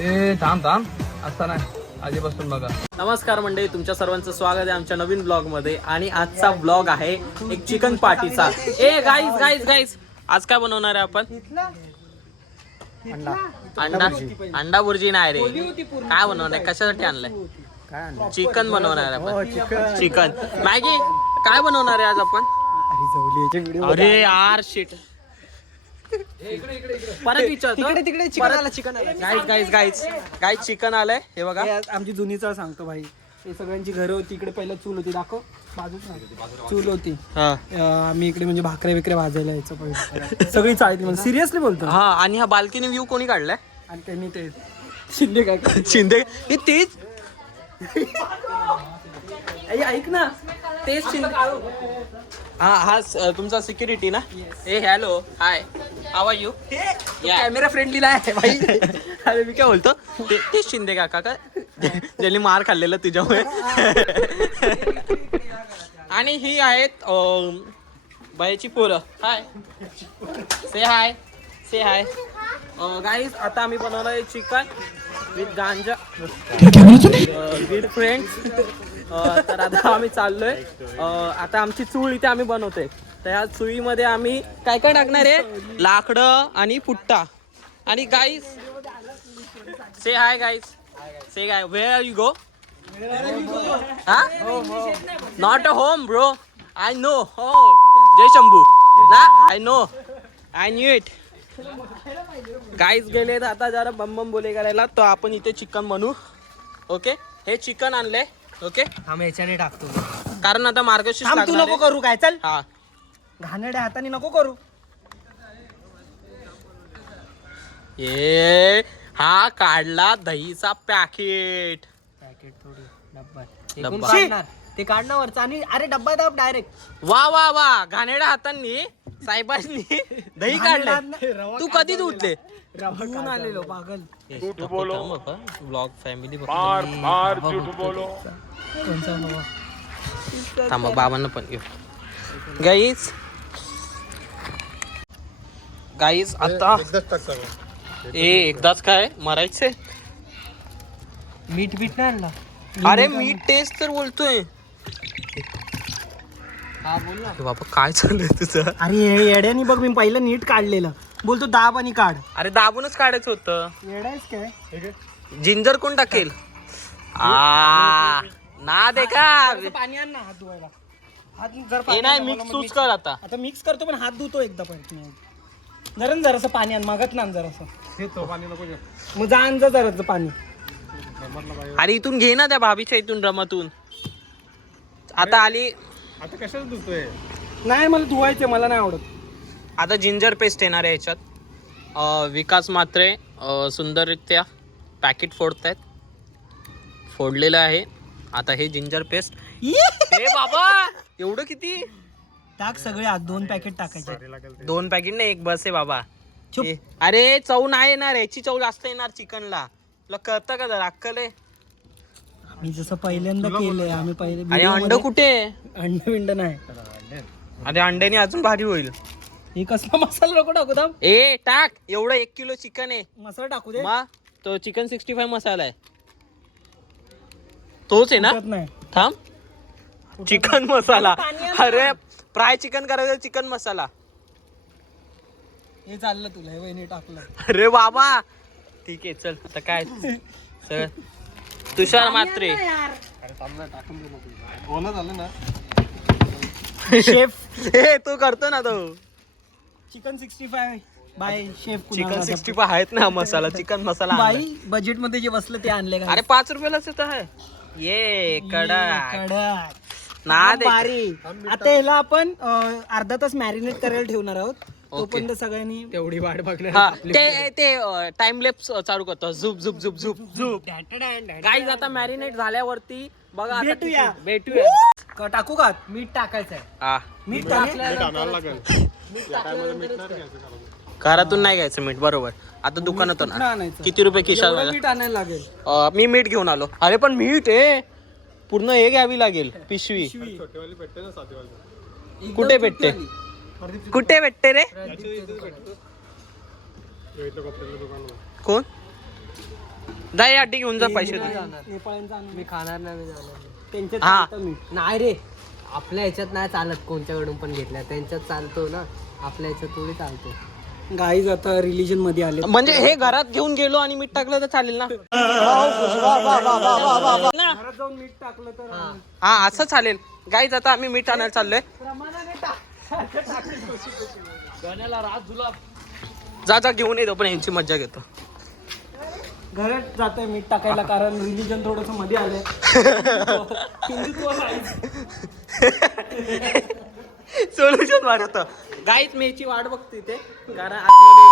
ए थांब थांब. असता नाही. आधीपासून बघा. नमस्कार मंडळी तुमच्या सर्वांचं स्वागत आहे आमच्या नवीन ब्लॉगमध्ये आणि आजचा ब्लॉग आहे एक चिकन पार्टीचा. ए गाईज गाईज गाईज आज काय बनवणार आहे आपण? अंडा. अंडा. बुर्जी नाही रे. काय बनवणार कशासाठी आणलंय? चिकन बनवणार आहे आपण. चिकन मॅगी काय बनवणार आहे आज आपण? अरे यार शिट परत विचारतो. तिकडे तिकडे चिकन आलं चिकन आलं. Guys guys guys guys chicken आलंय. हे बघा. हे आज आमची जुनी चाळ सांगतो भाई. हे सगळ्यांची घरं होती. इकडे पहिलं चूल होती. दाखव. बाजूच चूल होती. हा. अं, आम्ही इकडे म्हणजे भाकरे बिकरे भाजायला यायचं पहिलं. सगळी चाळीत म्हणजे. सिरियसली बोलतो हा आणि हा बाल्कनी व्ह्यू कोणी काढलाय? आणि त्यांनी ते शिंदे काय काय शिंदे. हे तेच आई, ऐक ना. तेच हा हा स- तुमचा सिक्युरिटी ना? ए hello hi how are you camera friendly नाही भाई. अरे मी काय बोलतो? ते तेच शिंदे काका का? ज्या- ज्यांनी मार खाल्लेला तुझ्यामुळे. आणि ही आहेत बायाची पोरं. हाय से हाय से हाय गाईज आता आम्ही बनवलं आहे चिकन. विथ गांजा. विथ फ्रेंड्स तर आता आम्ही चाललोय. आता आमची चूळ इथे आम्ही बनवतोय. तर या चुळीमध्ये आम्ही काय काय टाकणार आहे? लाकडं आणि पुट्टा. आणि guys say hi guys say guy where are you go हा not a home bro I know हो जय शंभू ना I know I knew it guys गेले आता जरा बम बम बोले करायला तो आपण इथे चिकन बनवू. ओके हे चिकन आणलंय. ओके आम्ही याच्याने टाकतो. कारण आता मार्गशीर्ष थांब तू लागणार नको आहे. करू काय? चल. हा. घाणेड्या हाताने नको करू. ये हा काढला दहीचा पॅकेट पॅकेट थोडी डब्बा. डब्बा. ते काढणार वरचा. आणि अरे डब्बा दाब डायरेक्ट वा वा वा. घाणेड्या हातांनी साहेबांनी दही काढले तू कधी धुतले घेऊन आलेलो पागल. ब्लॉग फॅमिली थांबा बाबांना पण घेऊ. गाईज गाईज आता ए एकदाच काय? मरायचे मीठ बीठ नाही आणला. अरे मी टेस्ट तर बोलतोय. हा बोल ना. बाबा काय चाललंय तुझं? अरे हे येड्यानी बघ मी पहिलं नीट काढलेलं. बोलतो दाब आणि काढ. अरे दाबूनच काढायचं होतं. येडायच काय? जिंजर कोण टाकेल? आ ना दे का? पाणी आण ना हात धुवायला. हात जर हे पाणी नाही ना, मिक्स mix- कर आता. आता मिक्स करतो पण हात धुतो एकदा पण. जरा न जरासं पाणी आण मागत ना आण जरासं. मग जा आण जा जरासं पाणी. अरे इथून घे ना त्या भाभीच्या इथून रमातून. आता आली. नाही मला धुवायचे मला नाही आवडत. आता जिंजर पेस्ट येणार आहे याच्यात. अं, विकास मात्रे अं, सुंदररित्या पॅकेट फोडतायत. फोडलेलं आहे. आता हे जिंजर पेस्ट. हे बाबा! एवढं किती? टाक सगळे दोन पॅकेट टाकायचे. दोन पॅकेट नाही एक बस आहे बाबा. चुप. हे- अरे चव नाही येणार याची चव जास्त येणार चिकनला. तुला कळतं का जरा? अक्कल आहे? मी जसं पहिल्यांदा केलंय आम्ही पहिले अरे अंड कुठे? अंड बिंड नाही. अरे अंड्याने अजून भारी होईल. हे कसला मसाला नको टाकू दाम ए टाक. एवढं एक किलो चिकन आहे. मसाला टाकू दे. मग तो चिकन सिक्स्टी फाय मसाला आहे. तोच आहे ना? नाही. थांब. चिकन मसाला. अरे फ्राय चिकन करायचं चिकन मसाला. हे चाललं तुला हे वहिनी टाकलं. अरे बाबा. ठीक आहे चल. आता काय? चल. तुषार मात्रे शेफ हे तू करतो ना तो. Chicken sixty five by chef chicken sixty five आहेत ना मसाला चिकन मसाला. बाई बजेटमध्ये जे बसलं ते आणले का अरे पाच रुपयालाच येत आहे. ये कडक. कडक. ना दे भारी आता ह्याला आपण अर्धा तास मॅरिनेट करायला ठेवणार आहोत. तोपर्यंत सगळ्यांनी तेवढी वाट हा ते ते टाइम लेप्स चालू करतो. झुप झुप झुप झुप. झुप गाईज आता मॅरिनेट झाल्यावरती बघा आता भेटूया. किती- भेटूया. टाकू का? मीठ टाकायचंय हा मीठ टाकलं घरातून नाही घ्यायचं मीठ बरोबर. आता दुकानातून कुठनं आण. आणायचं? किती रुपये एवढं खिशात मीठ आणायला लागेल. मी मीठ घेऊन आलो. अरे पण मीठ आहे. पूर्ण हे घ्यावी लागेल पिशवी. कुठे भेटते? कुठे भेटते रे? कोण? जा या अड्डी घेऊन जा पैसे दे. नेपाळ्यांचा मी खाणार नाही रे. आपल्या ह्याच्यात नाही चालत कोणत्याकडून पण घेतल्या. त्यांच्यात चालतो ना. आपल्या ह्याच्यात थोडी चालतो. गाईज आता रिलीजनमध्ये आले. म्हणजे हे घरात घेऊन गेलो आणि मीठ टाकलं तर चालेल ना? घरात जाऊन मीठ टाकलं तर हा असं चालेल. गाईज आता आम्ही मीठ आणायला चाललोय. जा जा घेऊन येतो पण यांची मज्जा घेतो. घरात जातोय मीठ टाकायला कारण रिलीजन थोडसमध्ये आलंय. हिंदुत्व. सोल्युशन मारत गाईच मी याची वाट बघते ते कारण आतमध्ये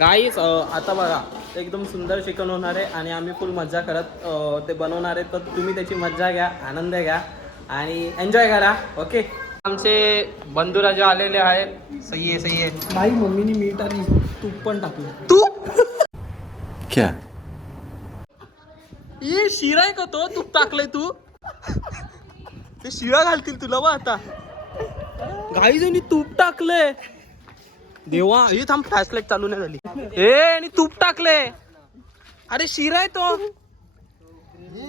गाईच आता बघा. एकदम सुंदर चिकन होणार आहे आणि आम्ही फुल मज्जा करत ते बनवणार आहे. तर तुम्ही त्याची मज्जा घ्या आनंद घ्या आणि एन्जॉय करा ओके आमचे बंधुराजे आलेले आहेत. सही आहे सही आहे. भाई मम्मीने मीठ आणि तूप पण टाकलं. तू क्या? ये शिरा आहे का तो? तूप टाकलंय तू? ते शिरा घालतील तुला बा आता. जणी तूप टाकलंय. देवा हे थांब फ्लॅशलाईट चालू नाही झाली. ए आणि तूप टाकले अरे शिरा आहे तो.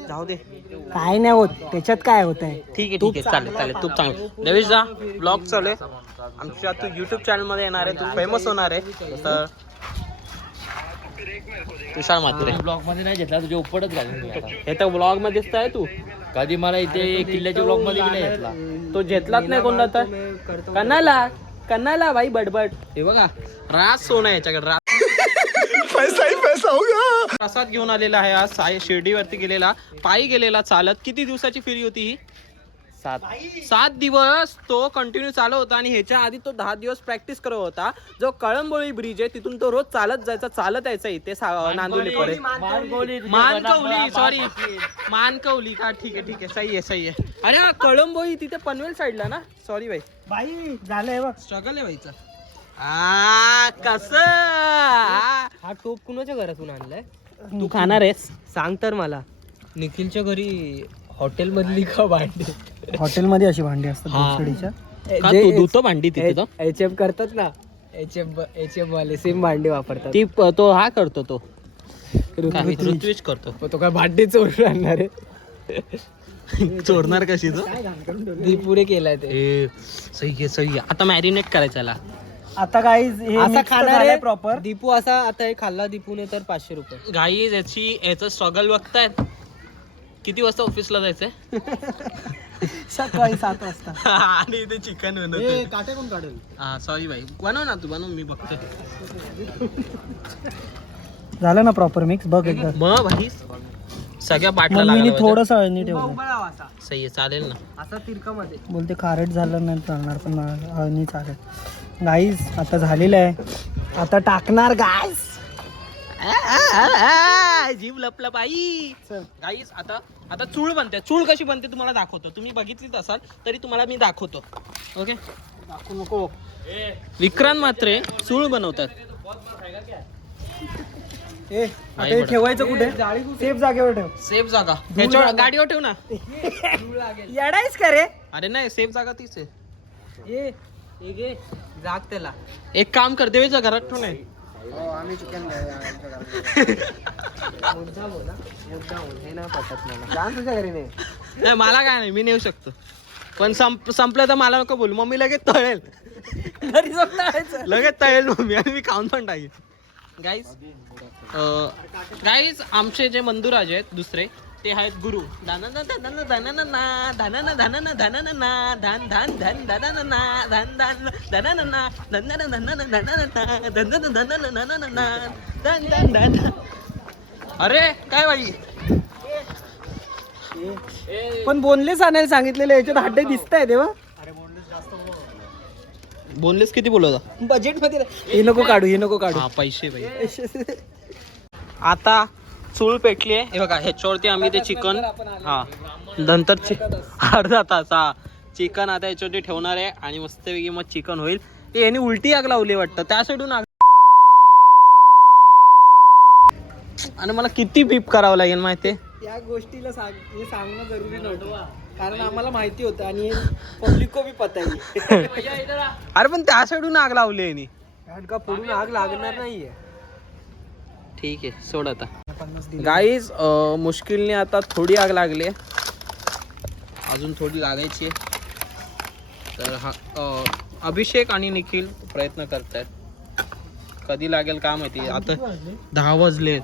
जाऊ दे. काय नाही होत त्याच्यात काय होत आहे? ठीक आहे ठीक आहे चालेल चालेल तूप चांगलं देवेश जा ब्लॉग चालू आहे. आमच्या तू युट्यूब चॅनलमध्ये येणार आहे तू फेमस होणार आहे. तर तुषार मात्रे ब्लॉगमध्ये नाही घेतला तुझ्या उपटच घालून. हे तर ब्लॉग मध्येच तर आहे तू. कधी मला इथे किल्ल्याच्या ब्लॉगमध्ये नाही घेतला. तो घेतलाच नाही कोणता तर. कन्नाला कन्नाला भाई बडबड. हे बघा रास सोना याच्याकडे रास. प्रसाद घेऊन आलेला आहे आज साई शिर्डीवरती गेलेला पायी गेलेला चालत किती दिवसाची फेरी होती ही? सात. सात दिवस तो कंटिन्यू चालू होता आणि ह्याच्या आधी तो दहा दिवस प्रॅक्टिस करत होता. जो कळंबोळी ब्रिज आहे तिथून तो रोज चालत जायचा चालत यायचा इथे नांदोली पर्यंत मानकवली. सॉरी मानकवली. का ठीक आहे ठीक आहे. सही आहे सही आहे. अरे हा कळंबोळी तिथे पनवेल साईडला ना? सॉरी भाई बाई झालंय बघ. स्ट्रगल आहे भाईचा आ कस? हा टोप कुणाच्या घरातून आणलाय? तू खाणार आहेस. सांग तर मला. निखिलच्या घरी हॉटेल मधली का भांडी? हॉटेलमध्ये अशी भांडी असतात हा. का तू धुतो भांडी तिथे तो? एच एफ करतात ना. एच एफ एच एफ वाले सेम भांडी वापरतात. ती तो हा करतो तो. काय, ऋत्विज करतो. तो काय भांडी चोरून आणणार आहे? चोरणार कशी तो? पुरे केलाय ते. ए, सही आहे सही आहे आता मॅरिनेट करायचं आता गाईज हे असा खाणार आहे प्रॉपर दीपू असा आता हे खाल्ला दीपूने तर पाचशे रुपये. गाई याची याचं स्ट्रगल बघतायत. किती वाजता ऑफिसला जायचंय? सकाळी सात वाजता. आणि इथे चिकन बनवत काटे कोण काढेल? हा सॉरी भाई. बनव ना तू बनव मी बघतो झालं ना प्रॉपर मिक्स बघ एकदा. मग भाई. सगळ्या बाटल्या मम्मीने लागल्या थोडस अळणी ठेवलं. सही आहे चालेल ना. असा तिरकामध्ये. बोलते खारट झालं नाही चालणार पण अळणी चालेल. गाईज आता झालेलं आहे. आता टाकणार गाईज आ, आ, आ, जीव लपला बाई. गाईस आता आता चूळ बनते. चूळ कशी बनते तुम्हाला दाखवतो. तुम्ही बघितलीच असाल तरी तुम्हाला मी दाखवतो. ओके दाखवू नको. विक्रांत मात्रे चूळ बनवतात. ए आता हे. ठेवायचं कुठे? सेफ जागेवर ठेव. सेफ जागा. ह्याच्यावर गाडीवर ठेव ना. येडायच का रे? अरे नाही सेफ जागा तीच आहे. ये ये घे जाग त्याला. एक काम कर देवीच्या घरात ठेव नाही मुद्दा बोला मुद्दा बोल हे नाही पटत मला. जाण तुझ्या घरी नाही नाही, मला काय नाही मी नेऊ शकतो. पण संप संपलं तर मला नको बोलू. मम्मी लगेच तळेल. घरी जाऊन टाकायचं. लगेच तळेल मम्मी आणि मी खाऊन पण टाकेल. गाईज गाईज आमचे जे मंदुराज आहेत दुसरे ते आहेत गुरु. धाना ना धाना ना धाना ना ना धाना ना धाना ना धन ना ना धान धान धन धाना ना ना धान धन धाना ना ना धन ना धन ना धन्ना ना ना धन्ना ना धन्ना ना धन्ना ना धन धन धन अरे काय बाई पण बोनले सांगायला सांगितलेले याच्यात हड्डे दिसत आहे तेव्हा बोनलेस किती बोलत बजेटमध्ये हे नको काढू हे नको काढू. हा पैसे आता चूळ पेटली आहे हे बघा ह्याच्यावरती आम्ही ते चिकन हा नंतर चि- अर्धा तास हा चिकन आता ह्याच्यावरती ठेवणार आहे आणि मस्तपैकी मग चिकन होईल. हे यांनी उलटी आग लावली वाटतं. त्या साईडून आग आणि मला किती बीप करावं लागेल माहिती या गोष्टीला सांग हे सांगणं जरुरी नव्हतं. कारण आम्हाला माहिती होतं आणि पब्लिक को भी पता आहे. अरे पण त्या साईडून आग लावली आहे का पुढून आग लागणार नाहीये. ठीक आहे सोड आता. गाईज मुश्किलने आता थोडी आग लागली अजून थोडी लागायची आहे. तर हा अभिषेक आणि निखिल प्रयत्न करतायत. कधी लागेल काय माहिती? आता दहा वाजले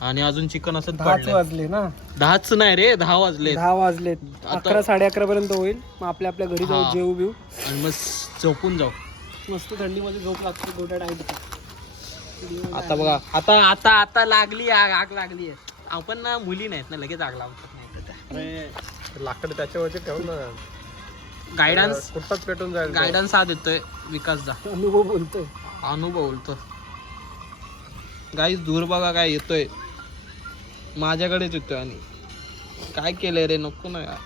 आणि अजून चिकन असं दहाच. वाजले ना? दहाच नाही रे दहा वाजले दहा वाजले अकरा साडे अकरा पर्यंत होईल. मग आपल्या आपल्या घरी जाऊ हा. जेऊ बिऊ. आणि मग झोपून जाऊ. मस्त थंडीमध्ये झोप लागते गोट्या टाईम आता बघा आता आता आता लागली आग आग लागली आहे. आपण ना मुली नाहीत ना लगेच आग लावतात नाही लाकड त्याच्यावरती ठेव ना. गायडन्स कुठंच पेटून जाईल. गायडन्स हा देतोय विकासदा अनुभव बोलतोय. अनुभव बोलतो. गाईस दूर बघा काय येतोय. माझ्याकडेच येतोय आणि. काय केलंय रे? नको ना यार.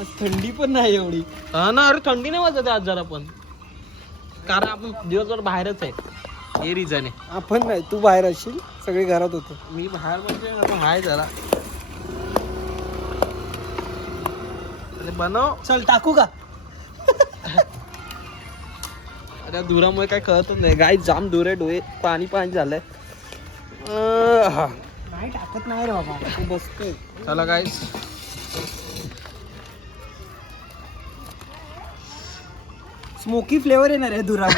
आज थंडी पण नाही एवढी. हा ना अरे थंडी नाही वाजत आहे आज जरा पण. कारण आपण दिवसभर बाहेरच आहे. हे रिझन आहे. आपण नाही तू बाहेर असशील सगळे घरात होतो. मी बाहेर म्हणजे आता हाय जरा. अरे बनव. चल टाकू का? अरे धुरामुळे काय कळतच नाही. गाय जाम आहे डोळे पाणी पाणी झालंय. हा. नाही टाकत नाही रे बाबा तू बसतोय. चला गाईस स्मोकी फ्लेवर येणार आहे दुरा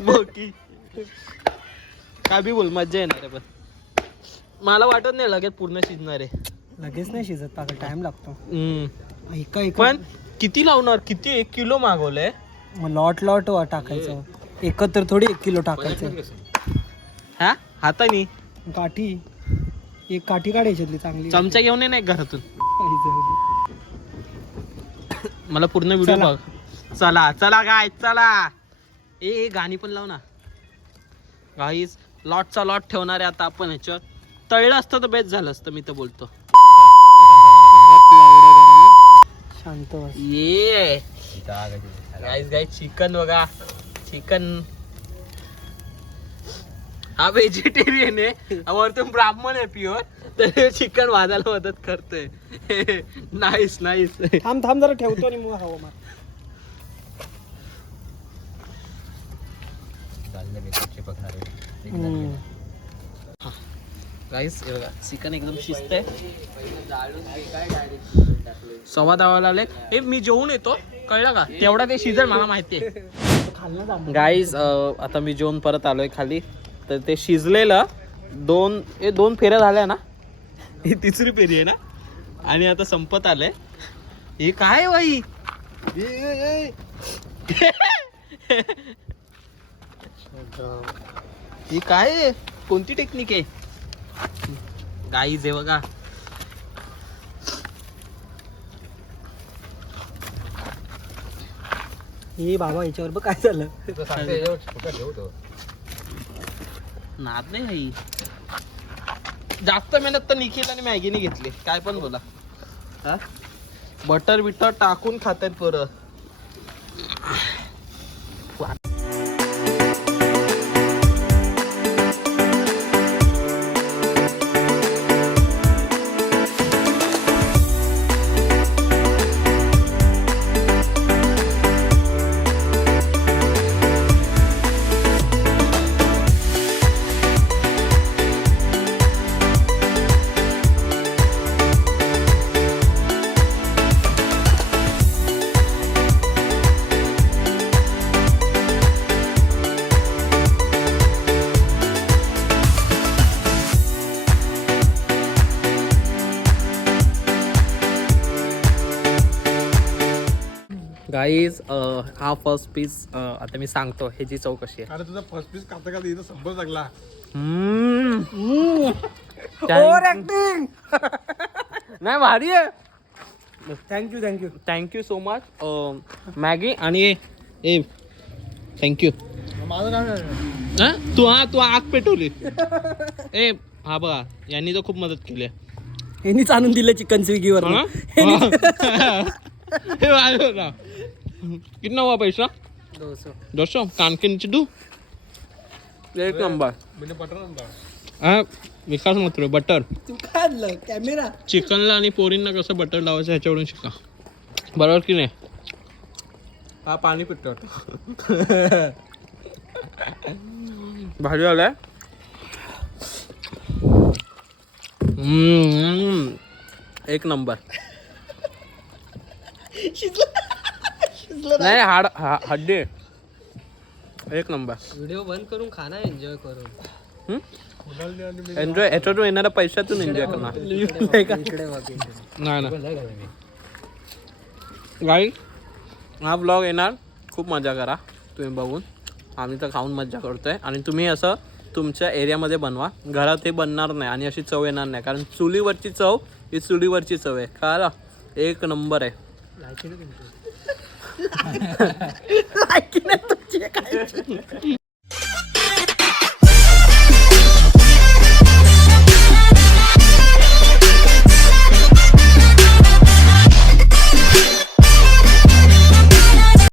मोकी काय बी बोल मज्जा येणार आहे पण. मला वाटत नाही लगेच पूर्ण शिजणार आहे. लगेच नाही शिजत पाकल टाइम लागतो. एका एका पण किती लावणार? किती एक किलो मागवलंय? मग लॉट लॉट टाकायचं. एकत्र थोडी एक किलो टाकायचं. हा? हातानी? काठी. एक काठी काढायची चांगली. चमचा घेऊन ये नाही घरातून. मला पूर्ण व्हिडिओ चला. बघ. चला चला गाय चला. ए ए, गाणी पण लाव ना. गाईस लॉटचा लॉट ठेवणार आहे आता आपण ह्याच्यावर तळलं असतं तर बेस्ट झालं असतं मी तर बोलतो. शांत बस. ये गाईस गाईस चिकन बघा. चिकन हा व्हेजिटेरियन आहे. हा वरतून ब्राह्मण आहे प्युअर तर चिकन वाजायला मदत करतोय. नाईस नाईस थांब थांब जरा ठेवतो आणि मग हवा मार हम्म. गाईस हे बघा चिकन एकदम शिस्त आहे. सव्वा दहाला आले ए मी जेवून येतो. कळलं का? तेवढा ते शिजल मला माहिती आहे. गाईज आता मी जेवून परत आलोय खाली. तर ते शिजलेलं दोन ए दोन फेऱ्या झाल्या ना? ही तिसरी फेरी आहे ना? आणि आता संपत आलंय. हे काय बाई? ही काय? कोणती टेक्निक आहे? गाईज आहे बघा. हे बाबा याच्यावर बघ काय झालं? नाद नाही भाई जास्त मेहनत तर निखिल आणि मॅगीने घेतली. काय पण बोला. हा? बटर बिटर टाकून खातात पोरं. गाईज हा फर्स्ट पीस आता मी सांगतो ह्याची चव कशी आहे. अरे तुझा फर्स्ट पीस खाता खाता इथं संपत लागला. नाही भारी आहे. Thank you thank you thank you so much Maggi आणि ए थँक्यू हा? तू हा तू आग पेटवली. ए हा बघा यांनी तर खूप मदत केली आहे. यांनीच आणून दिलं चिकन स्विगीवर हा? हे. ना. कितना हुआ पैसा? दोसो दो सौ? कान के नीचे दू। एक नंबर। हा विकास मात्र बटर कॅमेरा चिकनला आणि पोरींना कसं बटर लावायचं ह्याच्यावरून शिका. बरोबर की नाही? हा पाणी पितो भाजी आलाय. एक नंबर. नाही हाड हा- हड्डी. एक नंबर. व्हिडिओ बंद करून खा ना एन्जॉय करून. एन्जॉय ह्याच्यातून येणाऱ्या पैशातून एन्जॉय करणार. इकडे बघ इकडे. नाही ना गाई हा ब्लॉग येणार. खूप मजा करा तुम्ही बघून. आम्ही तर खाऊन मजा करतोय. आणि तुम्ही असं तुमच्या एरियामध्ये बनवा. घरात हे बनणार नाही आणि अशी चव येणार नाही. कारण चुलीवरची चव ही चुलीवरची चव आहे. कळलं एक नंबर आहे. लायकी ना तुमची. लायकी नाही तुमची, काय?